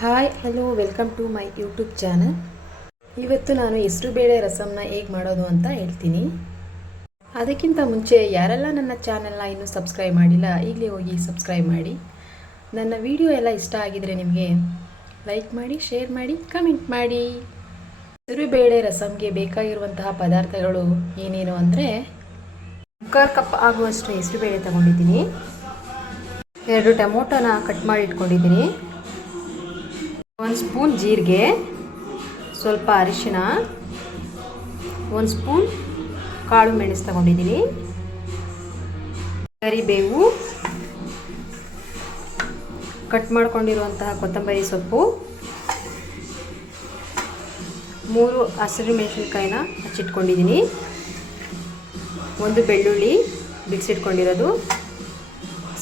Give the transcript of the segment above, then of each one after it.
Hi hello welcome to my YouTube channel. ಇವತ್ತು ನಾನು ಹೆಸರುಬೇಳೆ ರಸಮ್ನ ಹೇಗೆ ಮಾಡೋದು ಅಂತ ಹೇಳ್ತೀನಿ. ಅದಕ್ಕಿಂತ ಮುಂಚೆ ಯಾರೆಲ್ಲ ನನ್ನ ಚಾನಲ್ನ ಇನ್ನೂ ಸಬ್ಸ್ಕ್ರೈಬ್ ಮಾಡಿಲ್ಲ ಈಗಲೇ ಹೋಗಿ ಸಬ್ಸ್ಕ್ರೈಬ್ ಮಾಡಿ. ನನ್ನ ವಿಡಿಯೋ ಎಲ್ಲ ಇಷ್ಟ ಆಗಿದರೆ ನಿಮಗೆ ಲೈಕ್ ಮಾಡಿ, ಶೇರ್ ಮಾಡಿ, ಕಮೆಂಟ್ ಮಾಡಿ. ಹೆಸರುಬೇಳೆ ರಸಮ್ಗೆ ಬೇಕಾಗಿರುವಂತಹ ಪದಾರ್ಥಗಳು ಏನೇನು ಅಂದರೆ 1/4 ಕಪ್ ಆಗುವಷ್ಟು ಹೆಸರುಬೇಳೆ ತಗೊಂಡಿದ್ದೀನಿ, 2 ಟೊಮೊಟೊನ ಕಟ್ ಮಾಡಿ ಇಟ್ಕೊಂಡಿದ್ದೀನಿ, 1 ಸ್ಪೂನ್ ಜೀರಿಗೆ, ಸ್ವಲ್ಪ ಅರಿಶಿಣ, 1 ಸ್ಪೂನ್ ಕಾಳು ಮೆಣಸು ತಗೊಂಡಿದ್ದೀನಿ, ಕರಿಬೇವು, ಕಟ್ ಮಾಡ್ಕೊಂಡಿರುವಂತಹ ಕೊತ್ತಂಬರಿ ಸೊಪ್ಪು, 3 ಹಸಿರು ಮೆಣಸಿನಕಾಯಿನ ಹಚ್ಚಿಟ್ಕೊಂಡಿದ್ದೀನಿ, 1 ಬೆಳ್ಳುಳ್ಳಿ ಬಿಡಿಸಿಟ್ಕೊಂಡಿರೋದು,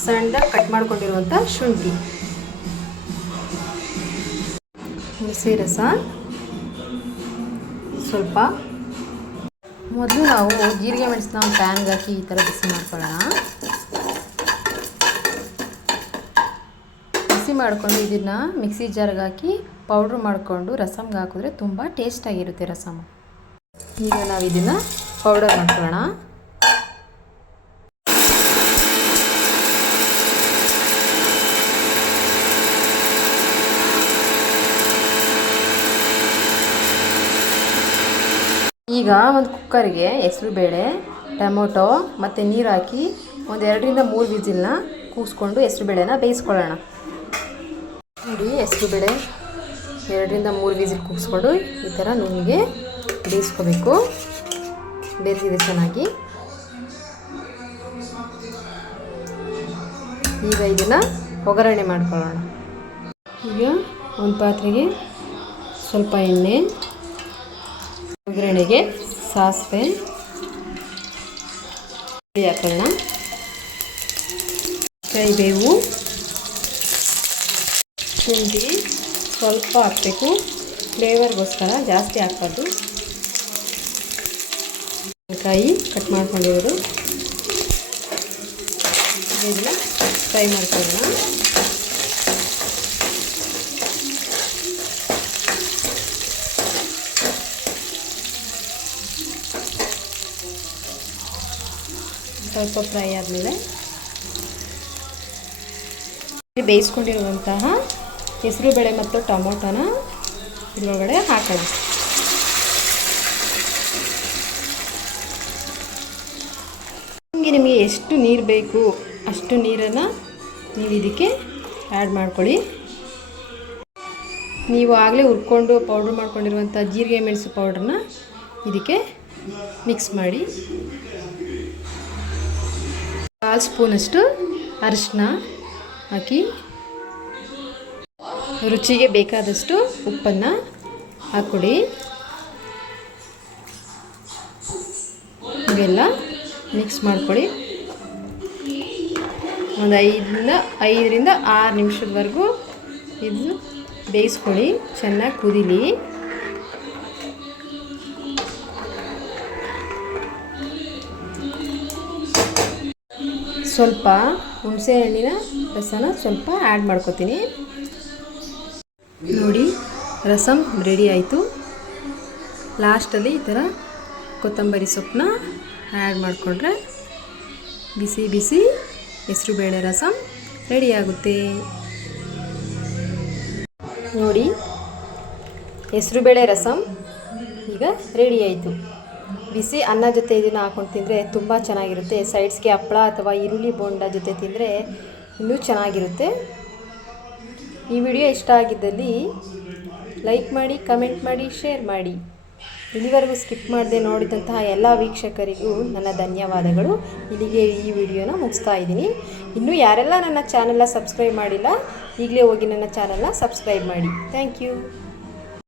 ಸಣ್ಣದಾಗಿ ಕಟ್ ಮಾಡ್ಕೊಂಡಿರುವಂಥ ಶುಂಠಿ, ಹುಣಸೆ ರಸ ಸ್ವಲ್ಪ. ಮೊದಲು ನಾವು ಜೀರಿಗೆ ಮೆಣಸನ್ನ ಒಂದು ಪ್ಯಾನ್ಗೆ ಹಾಕಿ ಈ ಥರ ಬಿಸಿ ಮಾಡ್ಕೊಳ್ಳೋಣ. ಬಿಸಿ ಮಾಡಿಕೊಂಡು ಇದನ್ನು ಮಿಕ್ಸಿ ಜಾರ್ಗೆ ಹಾಕಿ ಪೌಡ್ರ್ ಮಾಡಿಕೊಂಡು ರಸಮ್ಗೆ ಹಾಕಿದ್ರೆ ತುಂಬ ಟೇಸ್ಟಾಗಿರುತ್ತೆ ರಸಮ್. ಈಗ ನಾವು ಇದನ್ನು ಪೌಡರ್ ಮಾಡ್ಕೊಳ್ಳೋಣ. ಈಗ ಒಂದು ಕುಕ್ಕರ್ಗೆ ಹೆಸರುಬೇಳೆ, ಟೊಮೊಟೊ ಮತ್ತು ನೀರು ಹಾಕಿ ಒಂದು 2ರಿಂದ 3 ವಿಸಿಲ್ನ ಕೂಗಿಸ್ಕೊಂಡು ಹೆಸರುಬೇಳೆನ ಬೇಯಿಸ್ಕೊಳ್ಳೋಣ. ನೋಡಿ, ಹೆಸರುಬೇಳೆ 2ರಿಂದ 3 ವಿಸಿಲ್ ಕೂಗಿಸ್ಕೊಂಡು ಈ ಥರ ನುಣ್ಣಗೆ ಬೇಯಿಸ್ಕೋಬೇಕು. ಬೇಯಿಸಿದೆ ಚೆನ್ನಾಗಿ. ಈಗ ಇದನ್ನು ಒಗ್ಗರಣೆ ಮಾಡ್ಕೊಳ್ಳೋಣ. ಈಗ ಒಂದು ಪಾತ್ರೆಗೆ ಸ್ವಲ್ಪ ಎಣ್ಣೆ, ಒಗ್ಗರಣೆಗೆ ಸಾಸಿವೆ ಹಾಕೋಣ, ಕರಿಬೇವು, ಶುಂಠಿ ಸ್ವಲ್ಪ ಹಾಕಬೇಕು, ಫ್ಲೇವರ್ಗೋಸ್ಕರ ಜಾಸ್ತಿ ಹಾಕೋದು, ಕಾಯಿ ಕಟ್ ಮಾಡ್ಕೊಂಡಿರೋದು, ಇದನ್ನ ಫ್ರೈ ಮಾಡ್ಕೊಳ್ಳೋಣ. ಸ್ವಲ್ಪ ಫ್ರೈ ಆದಮೇಲೆ ಬೇಯಿಸ್ಕೊಂಡಿರುವಂತಹ ಹೆಸರುಬೇಳೆ ಮತ್ತು ಟೊಮೊಟೊನ ಇದರೊಳಗಡೆ ಹಾಕೋಣ. ನಿಮಗೆ ಎಷ್ಟು ನೀರು ಬೇಕು ಅಷ್ಟು ನೀರನ್ನು ನೀವು ಇದಕ್ಕೆ ಆ್ಯಡ್ ಮಾಡ್ಕೊಳ್ಳಿ. ನೀವು ಆಗಲೇ ಹುರ್ಕೊಂಡು ಪೌಡ್ರ್ ಮಾಡ್ಕೊಂಡಿರುವಂಥ ಜೀರಿಗೆ ಮೆಣಸು ಪೌಡ್ರನ್ನ ಇದಕ್ಕೆ ಮಿಕ್ಸ್ ಮಾಡಿ. 1/4 ಸ್ಪೂನಷ್ಟು ಅರಿಶಿನ ಹಾಕಿ, ರುಚಿಗೆ ಬೇಕಾದಷ್ಟು ಉಪ್ಪನ್ನು ಹಾಕ್ಕೊಡಿ. ಇವೆಲ್ಲ ಮಿಕ್ಸ್ ಮಾಡ್ಕೊಳ್ಳಿ. ಒಂದು 5ರಿಂದ 6 ನಿಮಿಷದವರೆಗೂ ಇದು ಬೇಯಿಸ್ಕೊಳ್ಳಿ. ಚೆನ್ನಾಗಿ ಕುದೀಲಿ. ಸ್ವಲ್ಪ ಹುಣಸೆ ಹಣ್ಣಿನ ರಸನ ಸ್ವಲ್ಪ ಆ್ಯಡ್ ಮಾಡ್ಕೊತೀನಿ. ನೋಡಿ, ರಸಮ್ ರೆಡಿ ಆಯಿತು. ಲಾಸ್ಟಲ್ಲಿ ಈ ಥರ ಕೊತ್ತಂಬರಿ ಸೊಪ್ಪನ್ನ ಆ್ಯಡ್ ಮಾಡಿಕೊಂಡ್ರೆ ಬಿಸಿ ಬಿಸಿ ಹೆಸರುಬೇಳೆ ರಸಮ್ ರೆಡಿಯಾಗುತ್ತೆ. ನೋಡಿ, ಹೆಸರುಬೇಳೆ ರಸಮ್ ಈಗ ರೆಡಿ ಆಯಿತು. ಬಿಸಿ ಅನ್ನ ಜೊತೆ ಇದನ್ನು ಹಾಕೊಂಡು ತಿಂದರೆ ತುಂಬ ಚೆನ್ನಾಗಿರುತ್ತೆ. ಸೈಡ್ಸ್ಗೆ ಹಪ್ಪಳ ಅಥವಾ ಈರುಳ್ಳಿ ಬೋಂಡ ಜೊತೆ ತಿಂದರೆ ಇನ್ನೂ ಚೆನ್ನಾಗಿರುತ್ತೆ. ಈ ವಿಡಿಯೋ ಇಷ್ಟ ಆಗಿದ್ದಲ್ಲಿ ಲೈಕ್ ಮಾಡಿ, ಕಮೆಂಟ್ ಮಾಡಿ, ಶೇರ್ ಮಾಡಿ. ಇಲ್ಲಿವರೆಗೂ ಸ್ಕಿಪ್ ಮಾಡದೆ ನೋಡಿದಂತಹ ಎಲ್ಲ ವೀಕ್ಷಕರಿಗೂ ನನ್ನ ಧನ್ಯವಾದಗಳು. ಇಲ್ಲಿಗೆ ಈ ವಿಡಿಯೋನ ಮುಗಿಸ್ತಾ ಇದ್ದೀನಿ. ಇನ್ನೂ ಯಾರೆಲ್ಲ ನನ್ನ ಚಾನಲ್ನ ಸಬ್ಸ್ಕ್ರೈಬ್ ಮಾಡಿಲ್ಲ ಈಗಲೇ ಹೋಗಿ ನನ್ನ ಚಾನಲ್ನ ಸಬ್ಸ್ಕ್ರೈಬ್ ಮಾಡಿ. Thank you.